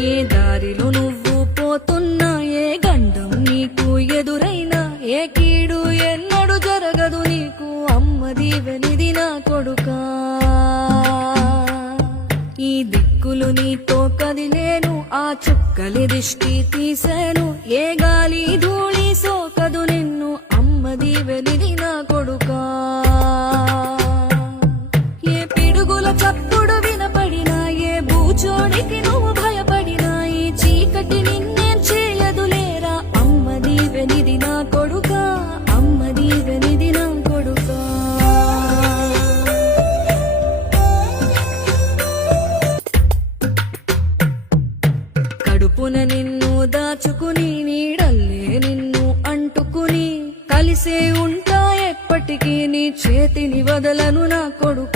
ఏ దారిలో నువ్వు పోతున్నా, ఏ గండం నీకు ఎదురైనా, ఏ కీడు ఎన్నడు జరగదు నీకు, అమ్మ దీవెనిది నా కొడుకా. ఈ దిక్కులు నీతో కదిలేను, ఆ చుక్కలి దిష్టి తీసేను, ఏ గాలి ధూళి సోకదు నిన్ను, అమ్మ దీవెనిది నా కొడుకా. ఏ పిడుగుల చప్పుడు వినపడినా, ఏ బూచోడికి నువ్వు భయపడినా, ఈ చీకటి నిన్నేం చేయదులేరా, అమ్మ దీవెనిది నా కొడుకా, అమ్మ దీవెనిది నా కొడుకా. కడుపున నిన్ను దాచుకుని, నీడల్లే నిన్ను అంటుకుని, కలిసే ఉంటా ఎప్పటికీ, నీ చేతిని వదలను నా కొడుకా.